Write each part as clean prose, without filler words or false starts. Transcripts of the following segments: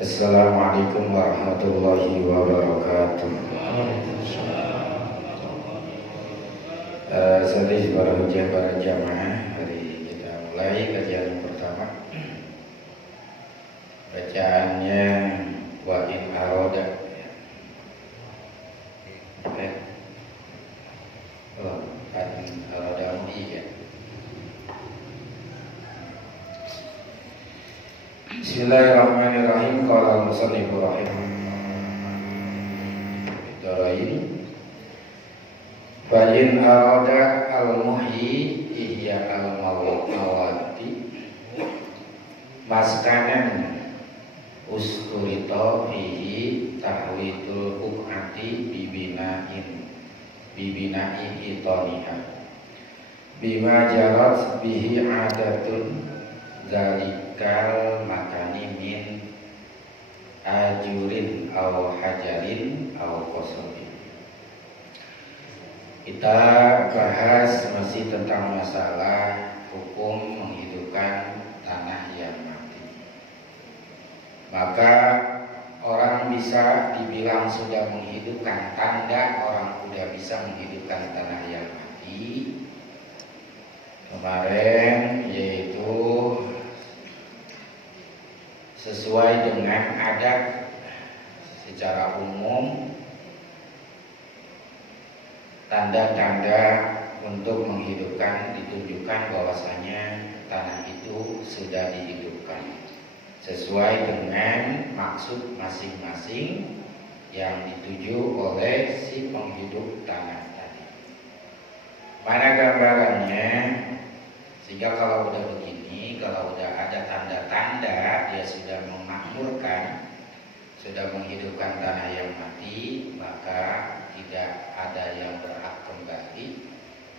Assalamualaikum warahmatullahi wabarakatuh. Sadis para hujah para jamaah, hari kita mulai kajian pertama. Bacaannya wa in aroda. Kan aroda ya. Bismillahirrahmanirrahim. Qala al-musannif rahimahullah. Fa in arada al-muhyi ihya al-mawati maskanan usturita fihi tahwitul buqati bibina'i itoniha bima jarat bihi adatun zalikal makani min ajurin aw hajarin aw qosobin. Kita bahas masih tentang masalah hukum menghidupkan tanah yang mati. Maka orang bisa dibilang sudah menghidupkan, tanda orang sudah bisa menghidupkan tanah yang mati kemarin yaitu sesuai dengan adat secara umum. Tanda-tanda untuk menghidupkan ditunjukkan bahwasanya tanah itu sudah dihidupkan sesuai dengan maksud masing-masing yang dituju oleh si penghidup tanah tadi. Mana gambarannya? Sehingga kalau udah begini, kalau udah ada tanda-tanda dia sudah memakmurkan, sudah menghidupkan tanah yang mati, maka tidak ada yang berhak kembali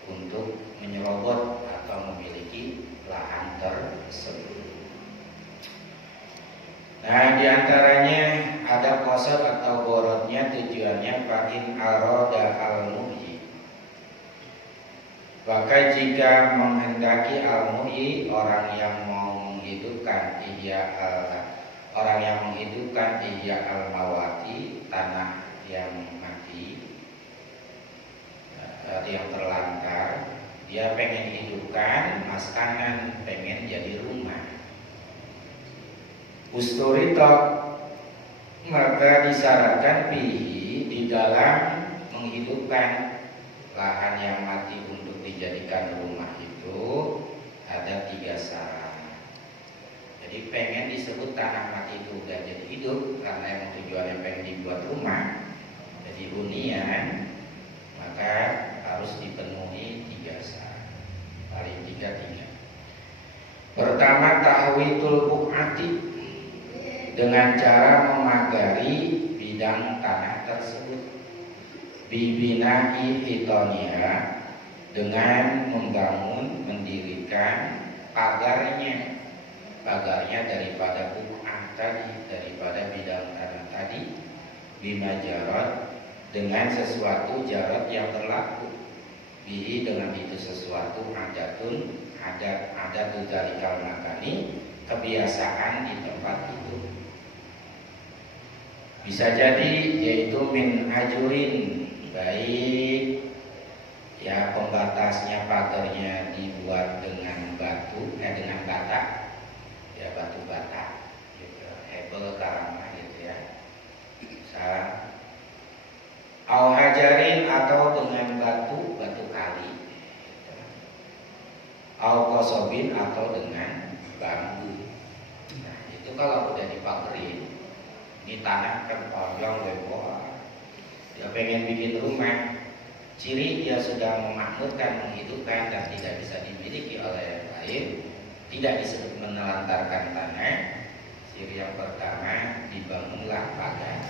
untuk menyerobot atau memiliki lahan tersebut. Nah, diantaranya ada qasab atau borotnya, tujuannya fa'in aroda al-muhyi. Maka jika menghendaki al-muhyi, orang yang mau menghidupkan orang yang menghidupkan ihya al-mawati, tanah yang mati, yang terlantar, dia pengen hidupkan maskanan, pengen jadi rumah. Usturita, maka disyaratkan bihi, di dalam menghidupkan lahan yang mati untuk dijadikan rumah itu ada 3 syarat. Jadi pengen disebut tanah mati itu udah jadi hidup karena emang tujuannya pengen dibuat rumah, jadi hunian, maka harus dipenuhi 3 syarat, paling 3. Pertama, tahwitul buqati, dengan cara memagari bidang tanah tersebut, bibina'i hitoniha, dengan membangun, mendirikan pagarnya daripada buq'ah tadi, daripada bidang tanah tadi, bima jarat, dengan sesuatu jarat yang berlaku, bihi, dengan itu sesuatu adat zalikal makani, kebiasaan di tempat itu. Bisa jadi yaitu min ajurin, baik ya pembatasnya pagarnya dibuat dengan dengan bata, ya batu bata, gitu, hebel karama gitu ya. Au hajarin, atau dengan batu kali, gitu. Au qosobin, atau dengan bambu. Nah, itu kalau udah dipagerin, ini tanah kan panjang lebar, dia pengen bikin rumah, ciri dia sudah memakmurkan, menghidupkan dan tidak bisa dimiliki oleh yang lain, tidak disebut menelantarkan tanah. Ciri yang pertama, dibangunlah pagar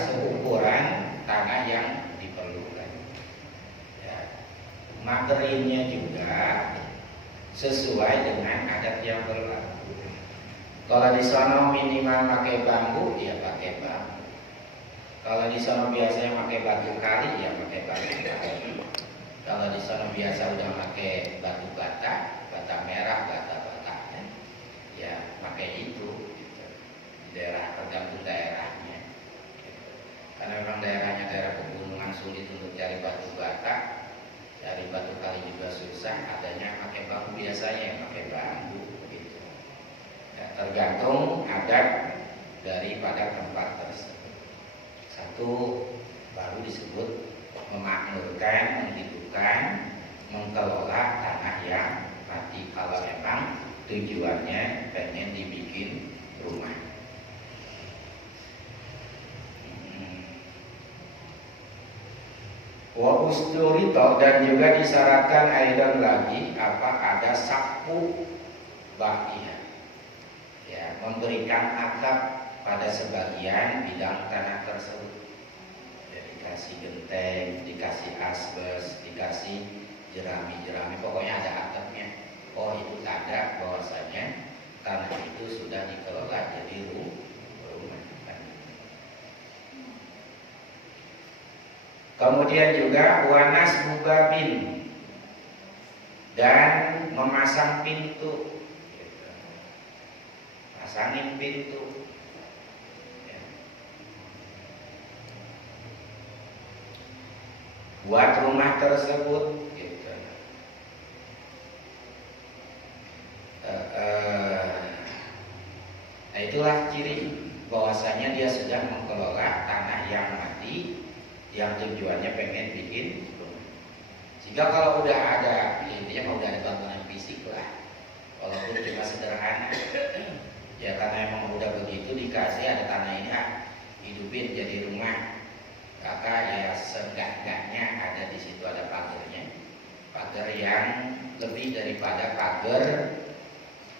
seukuran tanah yang diperlukan. Ya, materinya juga sesuai dengan adat yang berlaku. Kalau di sana minimal pakai bambu, ya pakai bambu. Kalau di sana biasanya pakai batu kali, ya pakai batu kali. Kalau di sana biasa udah pakai batu bata merah, bata ya pakai itu. Gitu. adanya pakai bambu, biasanya yang pakai bambu gitu. Ya, tergantung adat daripada tempat tersebut. Satu baru disebut memakmurkan, menghidupkan, mengelola tanah yang mati. Kalau memang tujuannya pengen dibikin rumah. Wa usturito, dan juga disyaratkan aidan lagi ada saku bakia, ya, memberikan atap pada sebagian bidang tanah tersebut. Ya, dikasih genteng, dikasih asbes, dikasih jerami-jerami, pokoknya ada atapnya. Oh, itu tanda bahwasanya tanah itu sudah dikelola jadi rumah. Kemudian juga wanas mubabin, dan memasang pintu, pasangin pintu. Buat rumah tersebut gitu. Nah, itulah ciri bahwasanya dia sudah mengelola tanah yang mati, yang tujuannya pengen bikin rumah. Jika kalau udah ada, intinya udah ada bangunan fisik lah, walaupun cuma sederhana, ya karena emang udah begitu dikasih ada tanah ini, hidupin jadi rumah, maka ya seenggak-enggaknya ada di situ ada pagarnya, pagar yang lebih daripada pagar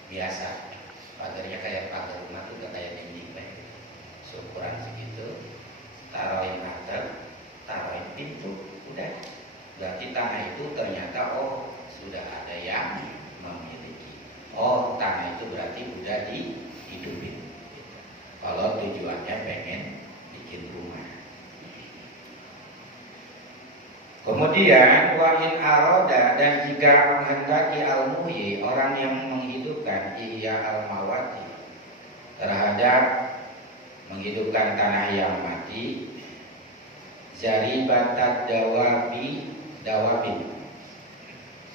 biasa. Pagarnya kayak pagar rumah tuh gak kayak dinding, seukuran segitu, taruhin atap, taruhin pintu, udah. Berarti tanah itu ternyata sudah ada yang memiliki. Tanah itu berarti udah dihidupin gitu. Kalau tujuannya pengen bikin rumah. Kemudian wa in aroda, dan jika menghendaki al-muhyi, orang yang menghidupkan ihya al-mawati, terhadap menghidupkan tanah yang mati, zaribatat dawabin,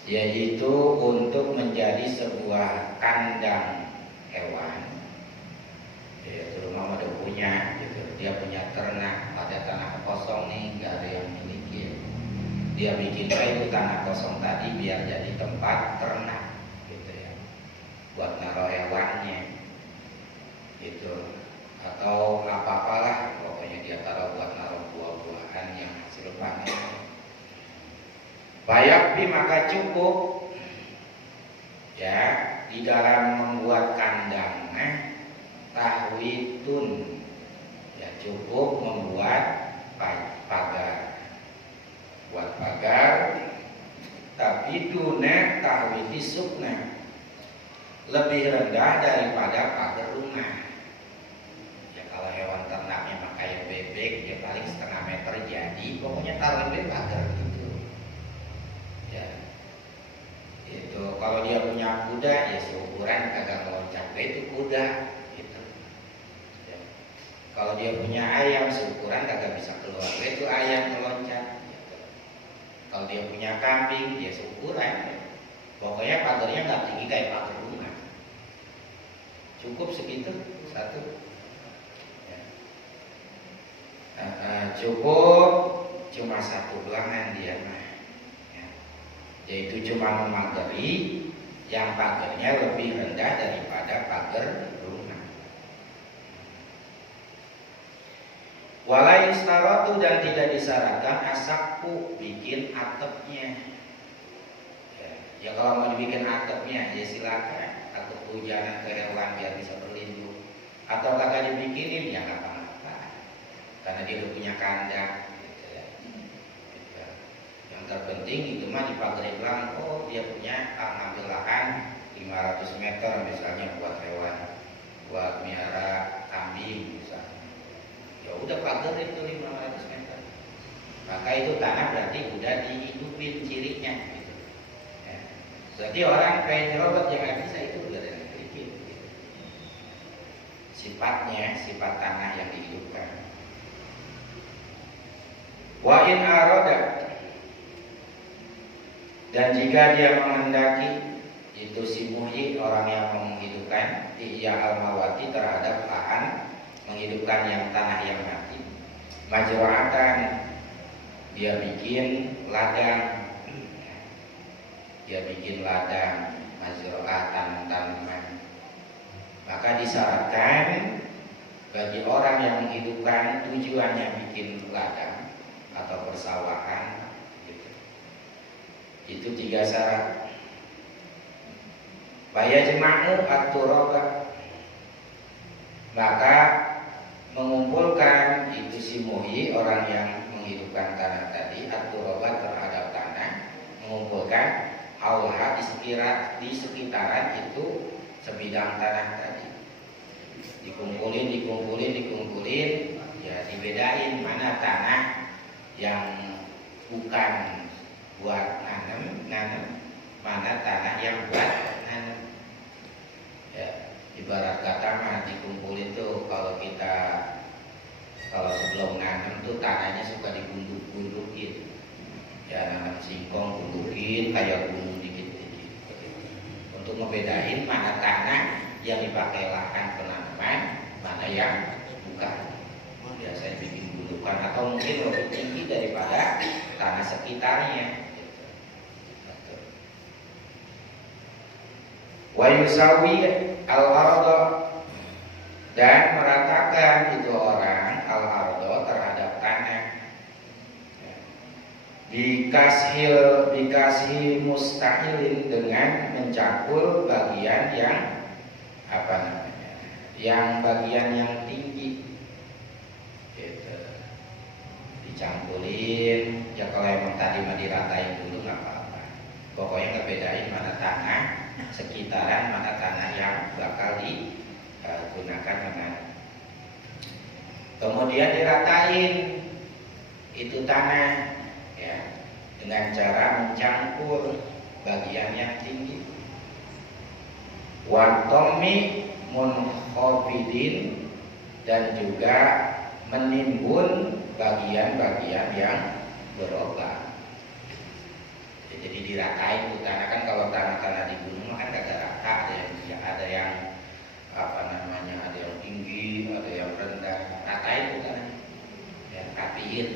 yaitu untuk menjadi sebuah kandang hewan. Yaitu rumah udah punya gitu, dia punya ternak, ada tanah kosong nih, nggak ada yang miliki. Dia bikin itu tanah kosong tadi biar jadi tempat ternak gitu ya, buat naruh hewannya gitu, atau apa-apalah, pokoknya dia taruh buat naruh buah-buahan yang hasil panen. Bayakbi, maka cukup ya di dalam membuat kandang tahwitun, ya cukup membuat pagar, buat pagar, tapi duna tahwiti sukna, lebih rendah daripada pagar rumah. Ya kalau hewan ternaknya kayak bebek, ya paling setengah meter jadi, pokoknya taruhin pagar gitu. Ya, itu kalau dia punya kuda, ya seukuran kagak meloncat, itu kuda gitu. Ya. Kalau dia punya ayam, seukuran kagak bisa keluar, itu ayam meloncat. Kalau dia punya kambing, dia seukuran. Pokoknya pagarnya nggak tinggi kayak pagar rumah. Cukup segitu satu. Ya. Cukup cuma satu ruangan dia mah. Ya. Yaitu cuma memagari yang pagarnya lebih rendah daripada pagar rumah. Walai istaratu, dan tidak disyaratkan asapku bikin atapnya. Ya kalau mau dibikin atapnya ya silakan, atau hujanan ke hewan biar bisa berlindung, atau kagak dibikinin ya nggak apa-apa, karena dia udah punya kandang. Gitu ya. Yang terpenting itu mah dipagari bilang, dia punya ngambil lahan 500 meter misalnya buat hewan, buat miara kambing misalnya. Ya udah pagar itu 500 meter, maka itu tanah berarti udah dihidupin cirinya gitu. Ya. Jadi orang kayak nyerobot yang bisa itu udah ada bikin gitu. Sifat tanah yang dihidupkan. Wa in aroda, Dan jika dia menghendaki, itu si muhyi, orang yang menghidupkan, iya al-mawati, terhadap lahan, menghidupkan yang tanah yang mati. Majra'atan, dia bikin ladang, majra'atan tanaman. Maka disyaratkan bagi orang yang menghidupkan, tujuannya bikin ladang atau persawahan, gitu. Itu 3 syarat. Bayajma'u at-turaba, maka mengumpulkan itu si muhyi, orang yang menghidupkan tanah tadi, at-turaba, terhadap tanah, mengumpulkan haulaha, di sekitaran itu sebidang tanah tadi. Dikumpulin, ya dibedain mana tanah yang bukan buat nanam, mana tanah yang buat nanam. Ya, ibarat kata mah dikumpulin tuh, kalau sebelum nanam tuh tanahnya suka digunduk-gundukin. Ya, nanam singkong gundukin kayak gunung dikit-dikit. Untuk membedain mana tanah yang dipakai lahan penanaman, mana yang bukan. Biasanya bikin gundukan atau mungkin lebih tinggi daripada tanah sekitarnya. Wa yusawi al-ardo, dan meratakan itu orang al-ardo terhadap tanah. Dikasih mustahilin, dengan mencampur bagian yang yang bagian yang tinggi, gitu. Dicampurin, ya kalau emang tadi mah diratain dulu nggak apa-apa. Pokoknya ngebedain mana tanah sekitaran, mana tanah yang bakal digunakan menanam. Kemudian diratain itu tanah, ya, dengan cara mencampur bagian yang tinggi. Wantomi munkhafidin, dan juga menimbun bagian-bagian yang berlobang. Jadi diratain itu tanah, kan kalau tanah-tanah di gunung kan agak rata, ada yang ada yang tinggi, ada yang rendah. Ratain itu tanah, ya, rapiin,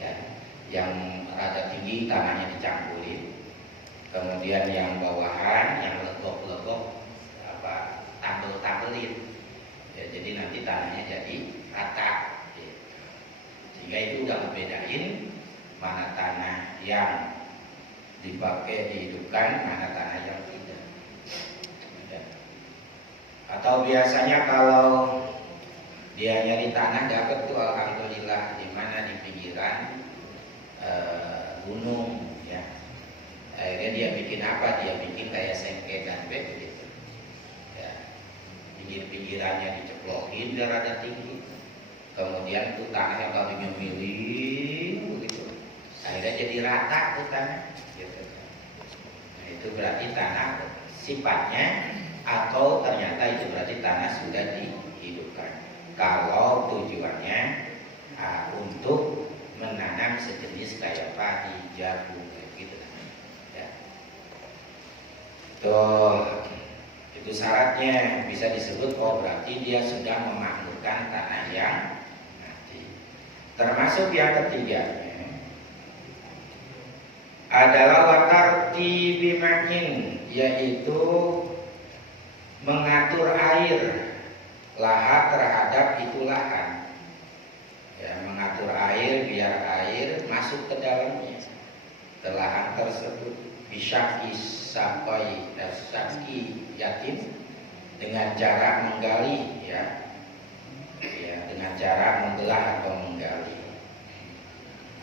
ya. Yang rada tinggi tanahnya dicampurin, kemudian yang bawahan, yang legok-legok, tabel-tabelin, ya, jadi nanti tanahnya jadi rata, ya. Sehingga itu udah membedain mana tanah yang dipakai dihidupkan, mana tanah yang tidak, ya. Atau biasanya kalau dia nyari tanah dapat tuh alhamdulillah, di mana di pinggiran gunung, ya. Akhirnya dia bikin apa? Dia bikin kayak sengke dan bed gitu, ya. Pinggir-pinggirannya diceplokin biar ada tinggi, kemudian tuh tanah yang tadinya miring begitu, akhirnya jadi rata tuh tanah, gitu. Nah, itu berarti tanah sifatnya, atau ternyata itu berarti tanah sudah dihidupkan. Kalau tujuannya untuk menanam sejenis kayak padi, jagung, gitu, ya. Tuh, itu syaratnya bisa disebut, oh berarti dia sudah memakmurkan tanah yang mati. Termasuk yang ketiganya adalah watarti bimain, yaitu mengatur air lahat terhadap itu lahan, ya, mengatur air biar air masuk ke dalamnya, ke lahan tersebut. Bisyaki sakai saki yatim, dengan cara menggali, ya, dengan cara membelah atau menggali,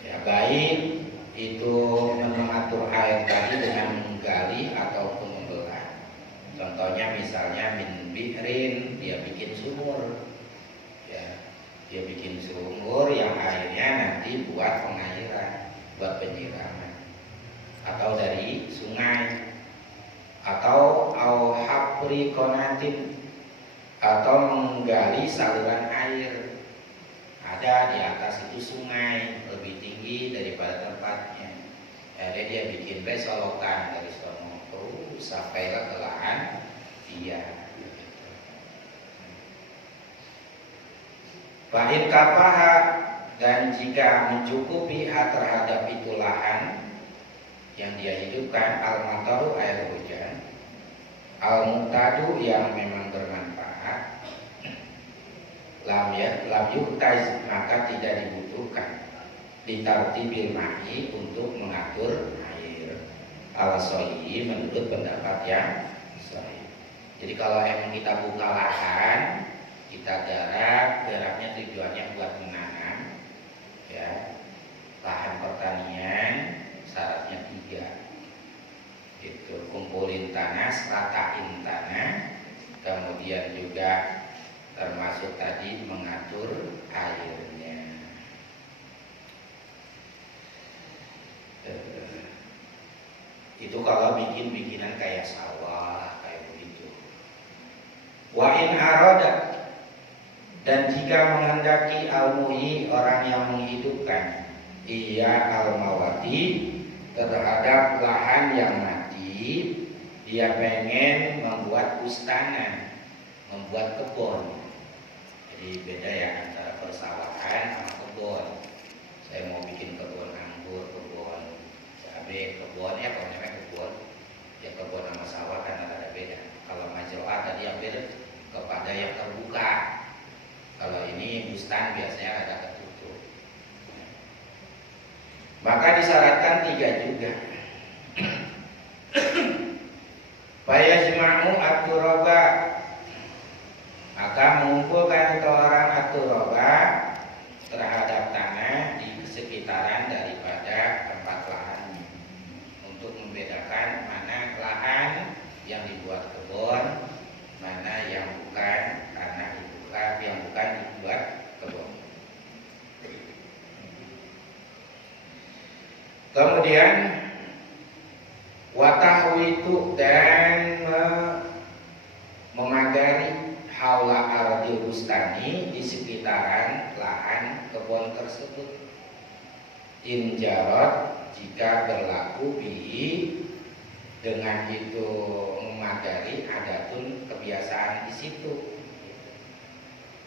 ya, baik itu mengatur air tadi dengan menggali ataupun membelah. Contohnya misalnya min bi'rin, dia bikin sumur, ya, dia bikin sumur yang airnya nanti buat pengairan, buat penyiraman, atau dari sungai, atau hapri konatin, atau menggali saluran air. Ada di atas itu sungai lebih tinggi daripada tempatnya, Akhirnya dia bikin solokan dari sono sampailah ke lahan dia. Fa'in kafaha, dan jika mencukupi terhadap itu lahan yang dia hidupkan, al-mataru air hujan, al-muqtadu yang memang bermanfaat, lam yuhtaz maka tidak dibutuhkan ditartibil ma'i untuk mengatur air. Al-sahih menurut pendapat yang sahih. Jadi kalau emang kita buka lahan, kita garapnya tujuannya buat menanam, ya, lahan pertanian syaratnya 3, itu kumpulin tanah, ratain tanah, kemudian juga termasuk tadi mengatur airnya. Itu kalau bikinan kayak sawah kayak begitu. Wa in arada, dan jika menghendaki al-muhyi orang yang menghidupkan, ia al-mawati terhadap lahan yang mati, dia pengen membuat bustana, membuat kebun. Jadi beda ya antara persawahan sama kebun. Saya mau bikin kebun anggur, kebun cabai, kebun ya pokoknya kebun. Ya kebun sama sawah kan ada beda. Kalau majroah tadi hampir kepada yang terbuka. Kalau ini bustan biasanya ada tertutup. Maka disyaratkan 3 juga. Fayajma'u at-turaba, maka mengumpulkan itu orang at-turaba terhadap tanah di sekitaran daripada tempat lahan, untuk membedakan mana lahan yang dibuat kebun, mana yang bukan, karena yang bukan dibuat kebun. Kemudian watahwitu, dan memagari haula ardil bustani, di sekitaran lahan kebun tersebut. Injarot, jika berlaku bihi, dengan itu memagari adatun, kebiasaan di situ.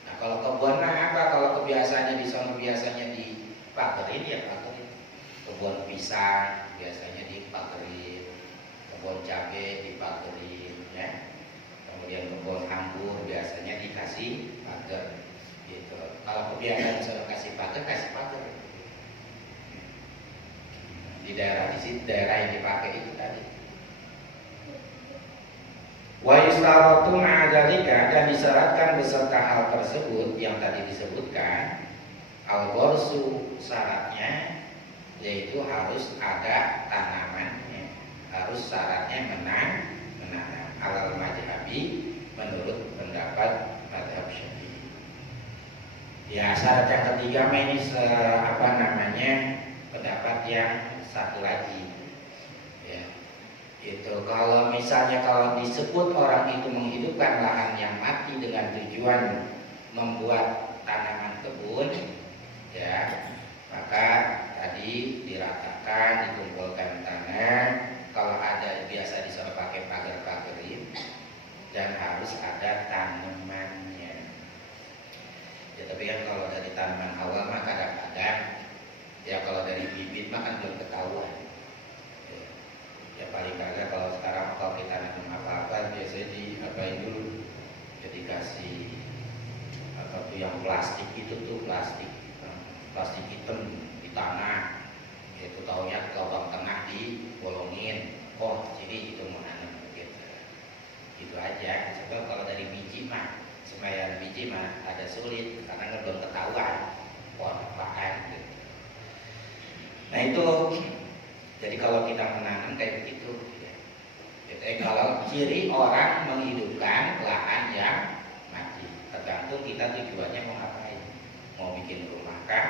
Nah kalau kebun apa? Kalau kebiasaannya di sana biasanya dipagerin ya pagerin. Kebun pisang biasanya dipagerin, kebun cabai dipagerin, ya. Kemudian kebun anggur biasanya dikasih pagar, gitu. Kalau kebiasaan sudah kasih pagar, kasih pagar. Di daerah yang dipakai itu tadi. Wa yustaratu ma'adzalika, dan disyaratkan beserta hal tersebut yang tadi disebutkan, al-ghorsu, syaratnya yaitu harus ada tanamannya, harus syaratnya menanam alal mazhabi, menurut pendapat mazhab Syafi'i. Ya, syarat yang ketiga ini pendapat yang satu lagi. Ya, itu kalau misalnya kalau disebut orang itu menghidupkan lahan yang mati dengan tujuan membuat tanaman kebun, ya, maka tadi diratakan, dikumpulkan tanah. Kalau ada biasa disuruh pakai pagar-pagerin, dan harus ada tanamannya. Ya, tapi kan kalau dari tanaman awal mah kadang-kadang, ya kalau dari bibit mah kan belum ketahuan. Ya paling kagak kalau sekarang kalau kita nanam apa-apa biasanya diapain dulu, ya dikasih apa tuh yang plastik itu tuh, plastik hitam di tanah, itu taunya lubang tengah dibolongin, oh jadi itu mau nanam gitu. Itu aja. Sebab kalau dari biji mah, sembahyang biji mah ada sulit karena belum ketahuan pohon apaan gitu. Nah itu, jadi kalau kita menanam kayak begitu, ya. Jadi kalau ciri orang menghidupkan lahan yang mati, tergantung kita tujuannya mau ngapain. Mau bikin rumah kah,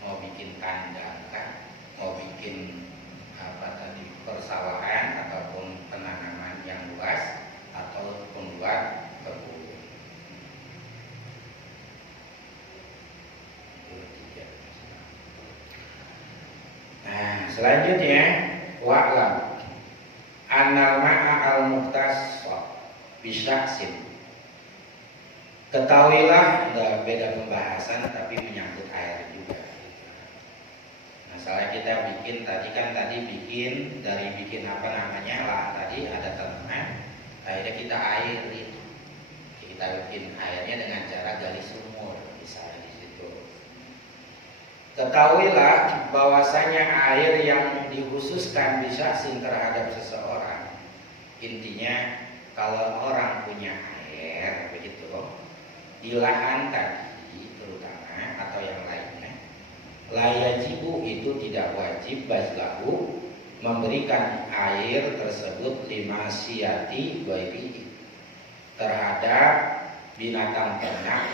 mau bikin kandang kah, mau bikin persawahan ataupun penanaman yang luas, atau membuat kebun. Nah, selanjutnya wa'lam annal ma'a al-muhtasab bisyaksin. Ketahuilah, nggak beda pembahasan tapi menyangkut air juga. Misalnya kita bikin bikin apa namanya lahan tadi ada tanaman, akhirnya kita airi, kita bikin airnya dengan cara gali sumur misalnya di situ. Ketahuilah bahwasanya air yang dikhususkan bisa terhadap seseorang. Intinya kalau orang punya air begitu di lahan tadi terutama atau yang lainnya, la yajibu itu tidak wajib bazlahu memberikan air tersebut limasiyati ghairi terhadap binatang ternak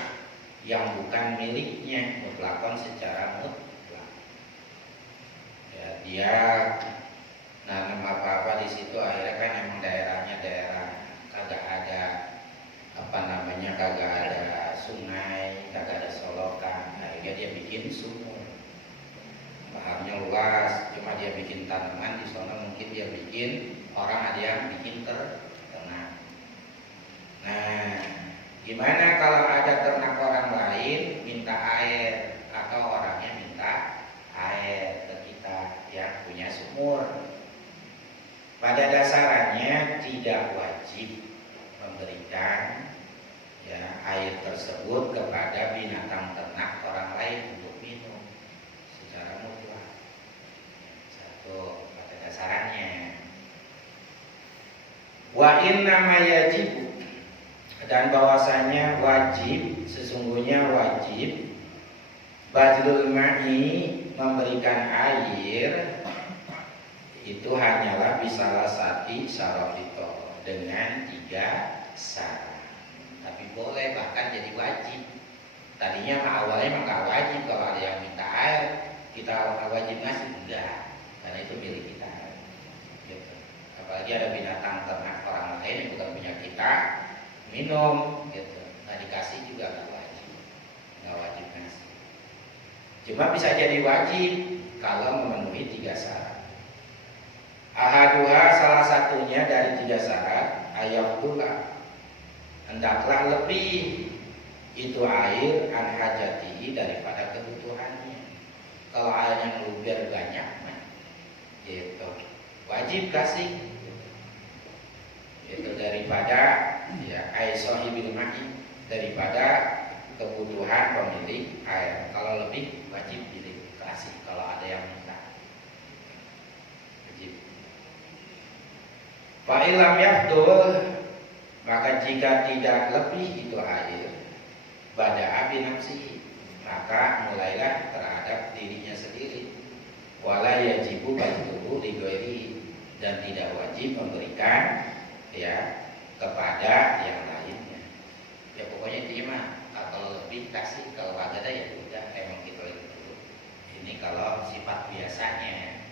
yang bukan miliknya mutlakon secara mutlak. Ya, dia nanam apa-apa di situ akhirnya kan emang daerahnya daerah kagak ada kagak ada sungai, kagak ada solokan, akhirnya dia bikin sumur. Lahannya luas, cuma dia bikin tanaman di sana, mungkin dia bikin orang ada yang bikin ternak. Nah, gimana kalau ada ternak orang lain minta air atau orangnya minta air ke kita yang punya sumur? Pada dasarnya tidak wajib memberikan air tersebut kepada binatang ternak orang lain untuk minum secara mutlak. Satu, pada dasarnya. Wa inna ma yajibu, dan bahwasanya wajib, sesungguhnya wajib badlul ma'i memberikan air itu hanyalah bisalah sati sarofito dengan 3 syarat. Tapi boleh bahkan jadi wajib. Tadinya awalnya nggak wajib, kalau ada yang minta air kita wajib ngasih, enggak, karena itu milik kita. Gitu. Apalagi ada binatang ternak orang lain yang bukan punya kita minum, gitu. Nah dikasih juga nggak wajib ngasih. Cuma bisa jadi wajib kalau memenuhi 3 syarat. Ahaduha, salah satunya dari 3 syarat, ayatullah, hendaklah lebih itu air an hajatihi daripada kebutuhannya. Kalau airnya ngeluber banyak, gitu, wajib kasih. Itu daripada aisohibil ma'i, daripada kebutuhan pemilik air. Kalau lebih wajib dikasih kalau ada yang minta. Wajib. Fa'ilam yafdul, maka jika tidak lebih itu air, bada'a binafsihi, maka mulailah terhadap dirinya sendiri. Wala yajibu badluhu li ghairi, dan tidak wajib memberikan kepada yang lainnya. Ya pokoknya intinya kalau lebih kasih, kalau ada ya udah, emang kita itu. Ini kalau sifat biasanya.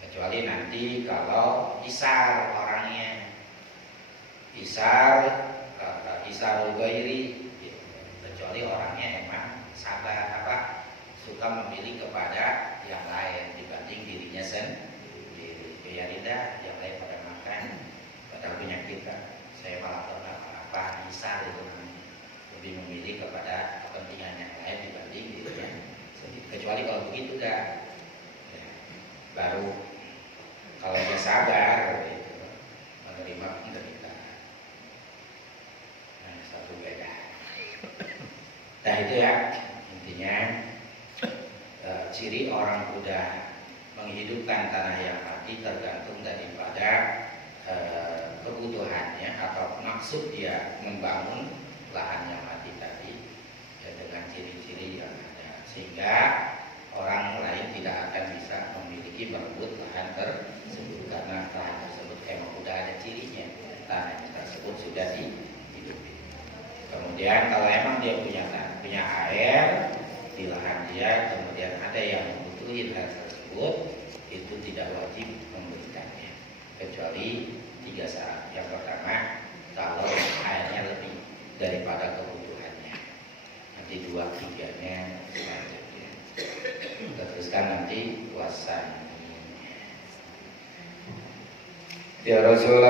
Kecuali nanti kalau isar orangnya. Isarul ghairi, kecuali orangnya emang sabar suka memilih kepada yang lain dibanding dirinya sendiri. Ya tidak, yang lain pada makan, pada punya kita, saya malah pernah isar itu lebih memilih kepada kepentingan yang lain dibanding dirinya sendiri. Kecuali kalau begitu baru kalau dia sabar menerima penderitaan. Satu beda. Nah itu intinya ciri orang udah menghidupkan tanah yang mati tergantung daripada kebutuhannya atau maksud dia membangun lahan yang mati tadi dengan ciri-ciri yang ada, sehingga orang lain tidak akan bisa memiliki merebut lahan tersebut karena lahan tersebut emang udah ada cirinya, lahan tersebut sudah dihidupi. Kemudian kalau emang dia punya air di lahan dia, kemudian ada yang membutuhkan hal tersebut, itu tidak wajib memberikannya, kecuali 3 syarat. Yang pertama, kalau airnya lebih daripada kebutuhannya. Nanti 2-3-nya selanjutnya. Kita teruskan nanti wasani. Ya Rasulullah